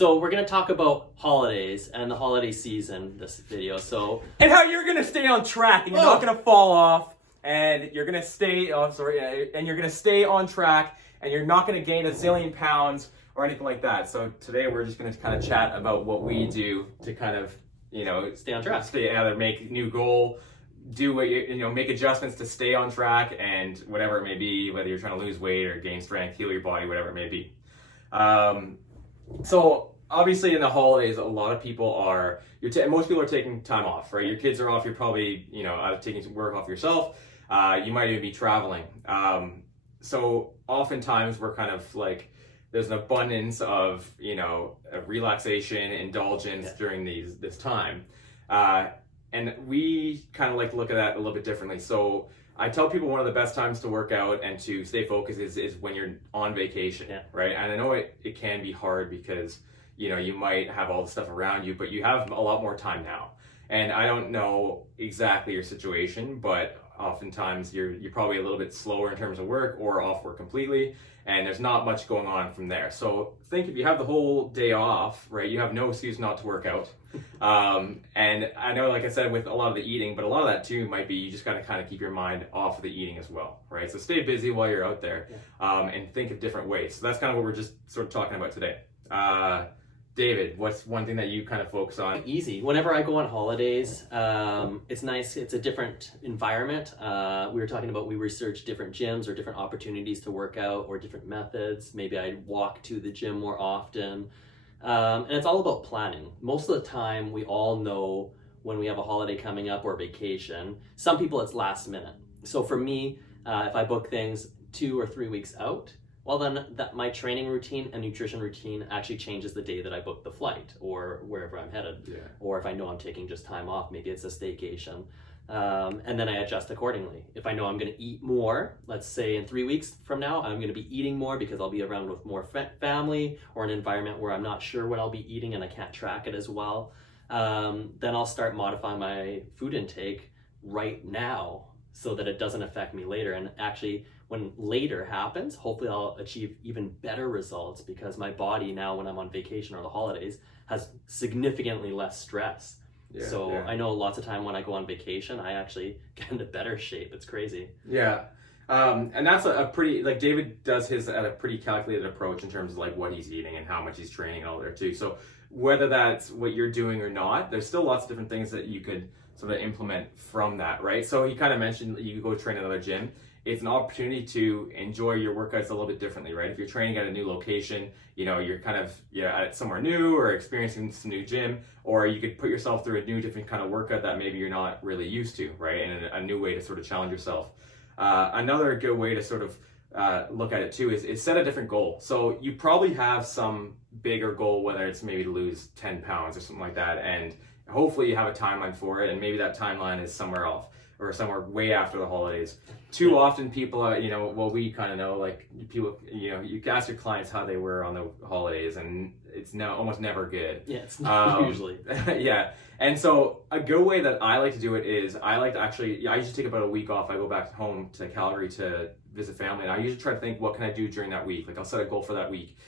So we're going to talk about holidays and the holiday season this video. And how you're going to stay on track and you're not going to fall off and you're going to stay and you're going to stay on track and you're not going to gain a zillion pounds or anything like that. So today we're just going to kind of chat about what we do to kind of, stay on track. Either make a new goal, do what make adjustments to stay on track, and whatever it may be, whether you're trying to lose weight or gain strength, heal your body, whatever it may be. So obviously in the holidays, a lot of people most people are taking time off, right? Your kids are off. You're probably, taking some work off yourself. You might even be traveling. So oftentimes we're kind of like, there's an abundance of, relaxation, indulgence during this time. And we kind of like to look at that a little bit differently. So I tell people one of the best times to work out and to stay focused is when you're on vacation, right? And I know it can be hard because, you might have all the stuff around you, but you have a lot more time now. And I don't know exactly your situation, but oftentimes you're probably a little bit slower in terms of work or off work completely, and there's not much going on from there. So think if you have the whole day off, right, you have no excuse not to work out. And I know, like I said, with a lot of the eating, but a lot of that too might be you just got to kind of keep your mind off of the eating as well, right? So stay busy while you're out there, and think of different ways. So that's kind of what we're just sort of talking about today. David, what's one thing that you kind of focus on? Easy. Whenever I go on holidays, it's nice. It's a different environment. We were talking about we research different gyms or different opportunities to work out or different methods. Maybe I walk to the gym more often. And it's all about planning. Most of the time, we all know when we have a holiday coming up or vacation. Some people, it's last minute. So for me, if I book things 2 or 3 weeks out, well, then my training routine and nutrition routine actually changes the day that I book the flight or wherever I'm headed. Yeah. Or if I know I'm taking just time off, maybe it's a staycation. And then I adjust accordingly. If I know I'm going to eat more, let's say in 3 weeks from now, I'm going to be eating more because I'll be around with more family or an environment where I'm not sure what I'll be eating and I can't track it as well. Then I'll start modifying my food intake right now so that it doesn't affect me later. And actually, when later happens, hopefully I'll achieve even better results because my body now, when I'm on vacation or the holidays, has significantly less stress. I know lots of time when I go on vacation, I actually get into better shape. It's crazy. Yeah. And that's a pretty, like David does his at a pretty calculated approach in terms of like what he's eating and how much he's training and all there too. So whether that's what you're doing or not, there's still lots of different things that you could sort of implement from that, right? So he kind of mentioned you go train at another gym. It's an opportunity to enjoy your workouts a little bit differently, right? If you're training at a new location, you're kind of at somewhere new or experiencing some new gym, or you could put yourself through a new different kind of workout that maybe you're not really used to, right? And a new way to sort of challenge yourself. Another good way to sort of look at it too is set a different goal. So you probably have some bigger goal, whether it's maybe to lose 10 pounds or something like that, and hopefully you have a timeline for it, and maybe that timeline is somewhere off or somewhere way after the holidays. Too often people are, we kind of know, like people, you ask your clients how they were on the holidays and it's almost never good. Yeah, it's not usually. Yeah. And so a good way that I like to do it is I usually take about a week off. I go back home to Calgary to visit family, and I usually try to think, what can I do during that week? Like I'll set a goal for that week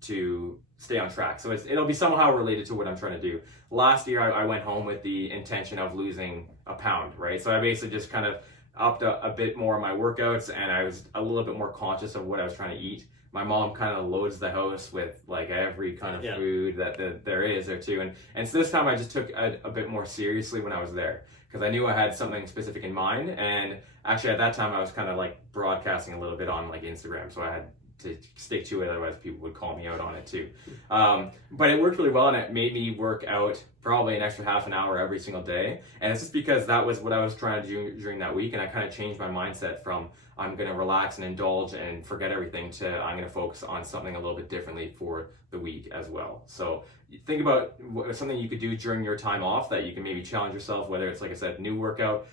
to stay on track. So it'll be somehow related to what I'm trying to do. Last year, I went home with the intention of losing a pound, right? So I basically just kind of upped a bit more of my workouts, and I was a little bit more conscious of what I was trying to eat. My mom kind of loads the house with like every kind of food that there is there too. And so this time I just took a bit more seriously when I was there, because I knew I had something specific in mind. And actually at that time I was kind of like broadcasting a little bit on like Instagram, so I had to stick to it, otherwise people would call me out on it too. But it worked really well, and it made me work out probably an extra half an hour every single day. And it's just because that was what I was trying to do during that week, and I kind of changed my mindset from I'm going to relax and indulge and forget everything to I'm going to focus on something a little bit differently for the week as well. So think about something you could do during your time off that you can maybe challenge yourself, whether it's, like I said, new workout,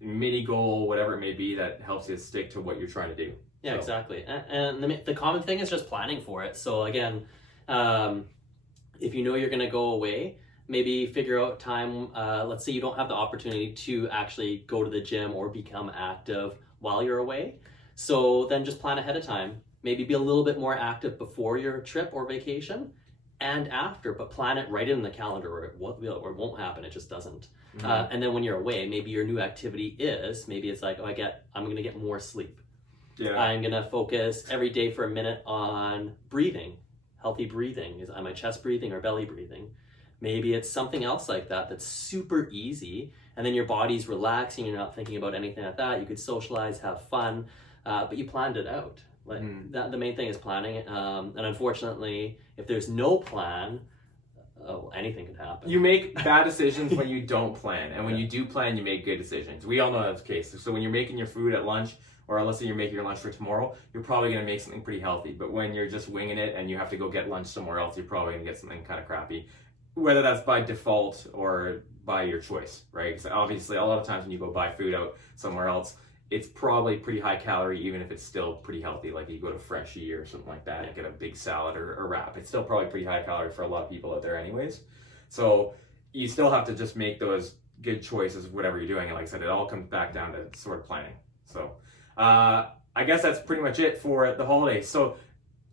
mini goal, whatever it may be, that helps you stick to what you're trying to do. Yeah, so. Exactly. And the common thing is just planning for it. So again, if you know you're going to go away, maybe figure out time. Let's say you don't have the opportunity to actually go to the gym or become active while you're away. So then just plan ahead of time. Maybe be a little bit more active before your trip or vacation, and after, but plan it right in the calendar, or it won't happen. It just doesn't. And then when you're away, maybe your new activity is, maybe it's like, I'm going to get more sleep. Yeah. I'm going to focus every day for a minute on breathing, healthy breathing. Am I chest breathing or belly breathing? Maybe it's something else like that that's super easy, and then your body's relaxing, you're not thinking about anything like that. You could socialize, have fun, but you planned it out. Like the main thing is planning. And unfortunately, if there's no plan, anything could happen. You make bad decisions when you don't plan, and when you do plan, you make good decisions. We all know that's the case. So when you're making your food at lunch, or let's say you're making your lunch for tomorrow, you're probably going to make something pretty healthy. But when you're just winging it and you have to go get lunch somewhere else, you're probably going to get something kind of crappy, whether that's by default or by your choice, right? Because obviously, a lot of times when you go buy food out somewhere else, it's probably pretty high calorie, even if it's still pretty healthy. Like you go to Freshie or something like that and get a big salad or a wrap. It's still probably pretty high calorie for a lot of people out there anyways. So you still have to just make those good choices, whatever you're doing. And like I said, it all comes back down to sort of planning. So I guess that's pretty much it for the holidays. So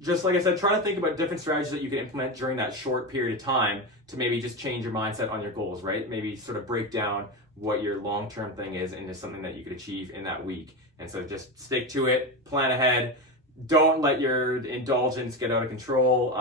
just like I said, try to think about different strategies that you can implement during that short period of time to maybe just change your mindset on your goals, right? Maybe sort of break down what your long-term thing is into something that you could achieve in that week. And so just stick to it, plan ahead. Don't let your indulgence get out of control.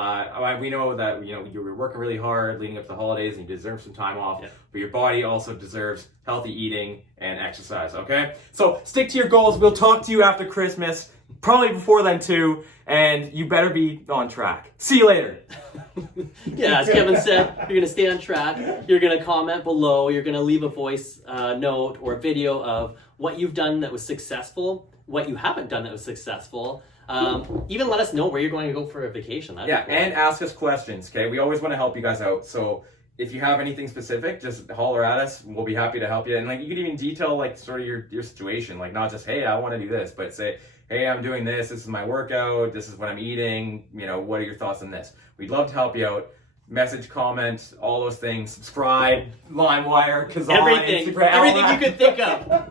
We know that you were working really hard leading up to the holidays and you deserve some time off, but your body also deserves healthy eating and exercise, okay? So stick to your goals. We'll talk to you after Christmas, probably before then too, and you better be on track. See you later. Yeah, as Kevin said, you're going to stay on track. You're going to comment below. You're going to leave a voice note or video of what you've done that was successful, what you haven't done that was successful. Even let us know where you're going to go for a vacation. That'd be cool. And ask us questions, okay? We always want to help you guys out. So if you have anything specific, just holler at us. We'll be happy to help you. And like you could even detail like sort of your situation, like not just, hey, I want to do this, but say, hey, I'm doing this. This is my workout. This is what I'm eating. What are your thoughts on this? We'd love to help you out. Message, comment, all those things. Subscribe, LimeWire, Kazan, Everything Instagram. you could think of.